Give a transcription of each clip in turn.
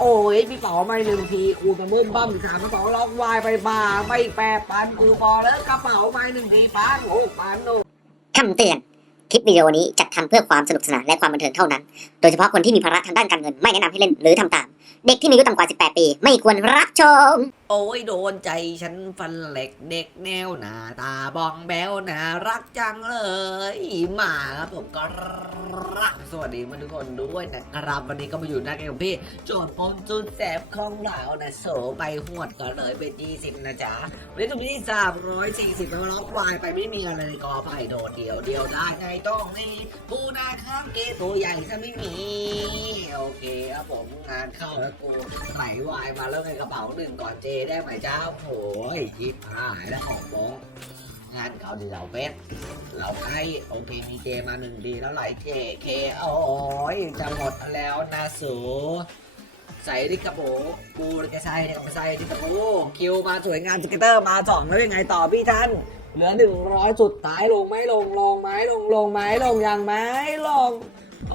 โอ้ยพี่ป๋อไม่หนึ่งทีกูจะมึนบ้ามสามกระเป๋าล็อกวายไปบาไม่แปรปันกูพอแล้วกระเป๋าไม่หนึ่งทีปันโอ้ปันโอ้คำเตือน คลิปวิดีโอนี้จัดทำเพื่อความสนุกสนานและความบันเทิงเท่านั้น โดยเฉพาะคนที่มีภาระทางด้านการเงินไม่แนะนำให้เล่นหรือทำตาม เด็กที่มีอายุต่ำกว่า 18 ปี ไม่ควรรับชม โอ้ยโดนใจฉันฟันเหล็กเด็กแนวหนาตาบองแบวน่ารักจังเลยมาครับผมก็รักสวัสดีมาทุกคนด้วยนะครับวันนี้ก็มาอยู่หน้าเกมพี่โจทย์ปมจุดแสบของเรานะโสไปหวดก่อนเลยเป็น20นะจ๊ะวันนี้ตรงนี้340แล้วล็อกวายไปไม่มีอะไรกอไผ่โดดเดียวเดียวได้ไงต้องนี่ปูนาข้ามเกตัวใหญ่ซะไม่มีโอเคครับผมงานเข้าแล้วกูไหลวายมาแล้วในกระเป๋าหนึ่งก่อนเจได้ไหมเจ้าโอ้ยยิบหายแล้วของโมงานเขาดีเราเป็ดเราให้โอเคมีเจมาหนึ่งดีแล้วไหลเคเคโอ้ยจะหมดแล้วนะสูใส่ดิกระโปงกูจะใส่ดิกระโปงใส่ดิกระโปงคิวมาสวยงามสเกตเตอร์มาสองแล้วยังไงต่อพี่ท่านเหลือหนึ่งร้อยสุดท้ายลงไหมลงลงไหมลงลงไหมลงยังไหมลง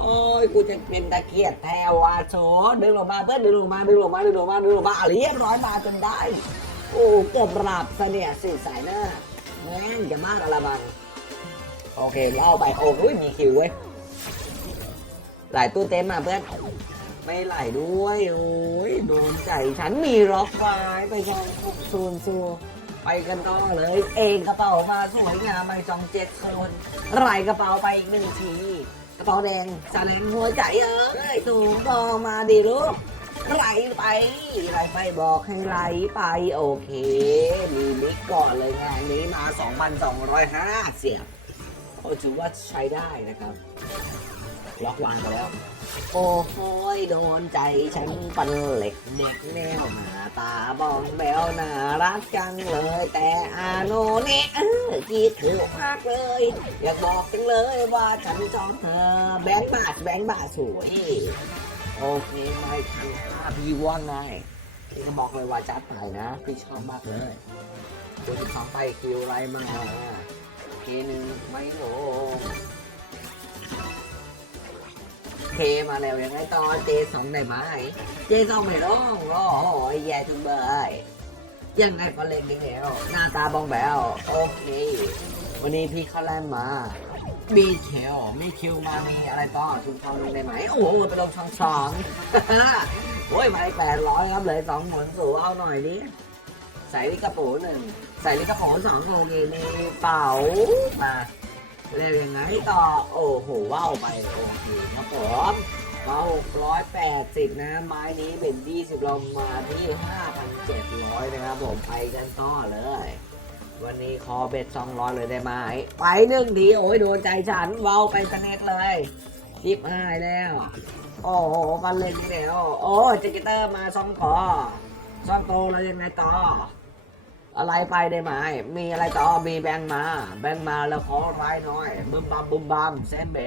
โอ้ยกูจะเป็นตะเกียบแทวาโชดึงลงมาเพื่อนดึงลงมาดึงลงมาดึงลงมาดึงลงมาอะเรียบร้อยมาจนได้ โอ้เกือบหลับซะเนี่ยสี่สายหน้าแม่งจะมากอะไรบังโอเคเล่าไปโอ้ยมีคิวเว้ยหลายตู้เต็มมาเพื่อนไม่ไหลด้วยโอ้ยโดนใจฉันมีล็อกไว้ไปจองซูนซูไปกันต่อเลย เองกระเป๋ามาสวยงามไม่จองเจ็ดคนไหลกระเป๋าไปอีกหนึ่งที กระเป๋าแดงแดงหัวใจเอ้ยตูกอมาดีลูกไหลไปไหลไปบอกให้ไหลไปโอเค มีบิ๊กก่อนเลยงานนี้มา 2,205เสียบโอ้ถือว่าใช้ได้นะครับ ล็อกวางไปแล้ว โอ้โหยโดนใจฉันปันเหล็กเด็กแนวหนาตาบองแบวน่ารักจังเลย แต่อาโนเนะเออคิดถูกมากเลย อยากบอกจังเลยว่าฉันชอบเธอแบงค์บาทแบงค์บาทสวย โอเคไม่ทันค่าพี่ว่าไงพี่ก็บอกเลยว่าจัดไปนะพี่ชอบมากเลยคุณจะสองไปคิวไรมาทีหนึ่งไม่โหลง เคมาแล้วยังไงต่อเจสองได้ไหมเจสองไม่ร้องร้องโอ้ยแย่ทุกเบยยังไงก็เล่นดีแล้วหน้าตาบองแบวโอเค วันนี้พี่เขาแล่นมามีเคียวมีคิวมามีอะไรต่อชุนทองได้ไหมโอ้โหไปลงช่องสองโอ้ยไม่แปดร้อยครับเลยสองหมุนสูเอาหน่อยดิใส่ลิกระโปรงหนึ่งใส่ลิกระโปรงสองโอเคมีเป๋ามา เร็วยังไงต่อ โอ้โหว้าวไปโอเคครับผมว้าร้อยแปดสิบนะ ไม้นี้เป็นยี่สิบลงมาที่ห้าพันเจ็ดร้อยนะครับผมไปกันต่อเลย วันนี้คอเบ็ดสองร้อยเลยได้ไหมไปหนึ่งดีโอ้ยโดนใจฉันว้าวไปสเน็ตเลยทิปหาแล้ว โอ้โหกันเล่นนี่แล้ว โอ้เจกิเตอร์มาสองคอสองโตแล้วยังไงต่อ อะไรไปได้ไหม มีอะไรต่อ มีแบงมา แบงมาแล้วขอร้ายน่อยบึมบัมบึมบัมเซมเบ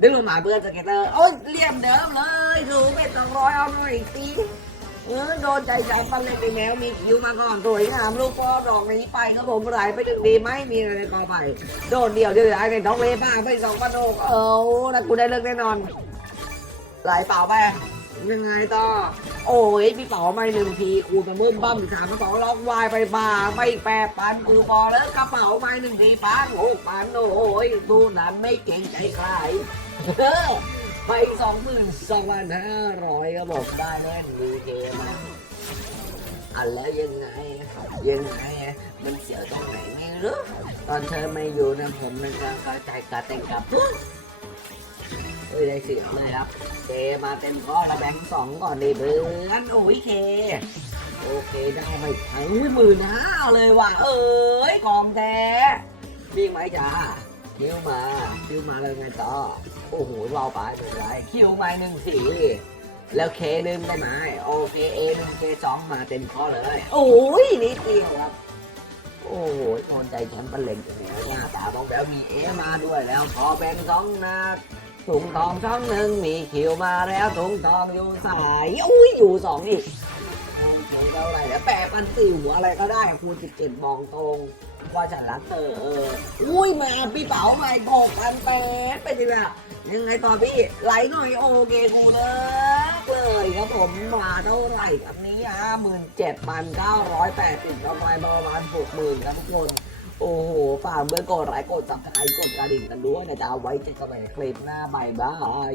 ดึงลงมาเพื่อนสเก็ตเตอร์ โอ้ยเรียบเดิมเลยถูกเป็นสองร้อยเอาหน่อยสิเออโดนใจใจปันเล็กไปแมวมีคิวมาก่อนสวยงามลูกพ่อดอกนี้ไปครับผมไหลไปถึงดีไหมมีอะไรในกอไผ่โดนเดียวเดียวไอ้ในท้องเลบ้าไปสองพันโอกเออแล้วกูได้เลิกแน่นอนไหลเปล่าไป ยังไงต่อ โอ้ยพี่เป๋าไม่หนึ่งทีกูจะมึนบ้ามสามกระเป๋าล็อกวายไปบาไม่แปรปันกูพอแล้วกระเป๋าไม่หนึ่งทีปันโอ้ปันโอ้ยตูนั้นไม่เก่งใจใครไปสองหมื่นสองพันห้าร้อยครับผมได้เล่นดีเกมอันแล้วยังไง ยังไงมันเสียวตรงไหนไม่รู้ตอนเธอไม่อยู่นะผมมันก็เข้าใจกระเตงกับเฮ้ยได้สียงเลยครับ มาเต็มข้อละแบงค์สองก่อนดีเพื่อนโอ้ยเค โอเคได้ไปทั้งหมื่นห้าเลยว่ะเอ้ยกองแท้วิ่งไหมจ้าคิวมาคิวมาแล้วไงต่อโอ้โหเราไปไม่เป็นไรคิวมาหนึ่งสีแล้วเคหนึ่งได้ไหมโอเคเอหนึ่งเคสองมาเต็มข้อเลยโอ้ยนิดเดียวครับโอ้โหโดนใจฉันเป็นเล่งจังเลยหน้าตาบองแบวมีเอมาด้วยแล้วพอแบงค์สองนะ ถุงทองช่องหนึ่งมีคิวมาแล้วถุงทองอยู่สายอุ้ยอยู่สองอีกโอเคเท่าไหร่แล้วแปดพันสี่หัวอะไรก็ได้คูณสิบเจ็ดมองตรงว่าฉันรักเธอเอออุ้ยมาพี่เป๋าใหม่หกพันแปดไปดิล่ะยังไงต่อพี่ไหลหน่อยโอเคกูเลยเลยครับผมมาเท่าไหร่ครับนี้ห้าหมื่นเจ็ดพันเก้าร้อยแปดสิบประมาณประมาณหกหมื่นครับทุกคน โอ้โหฝากเบอร์กดไลค์กดซับสไครต์กดกระดิ่งกันด้วยนะจ๊ะไว้เจอกันใหม่คลิปหน้าบายบาย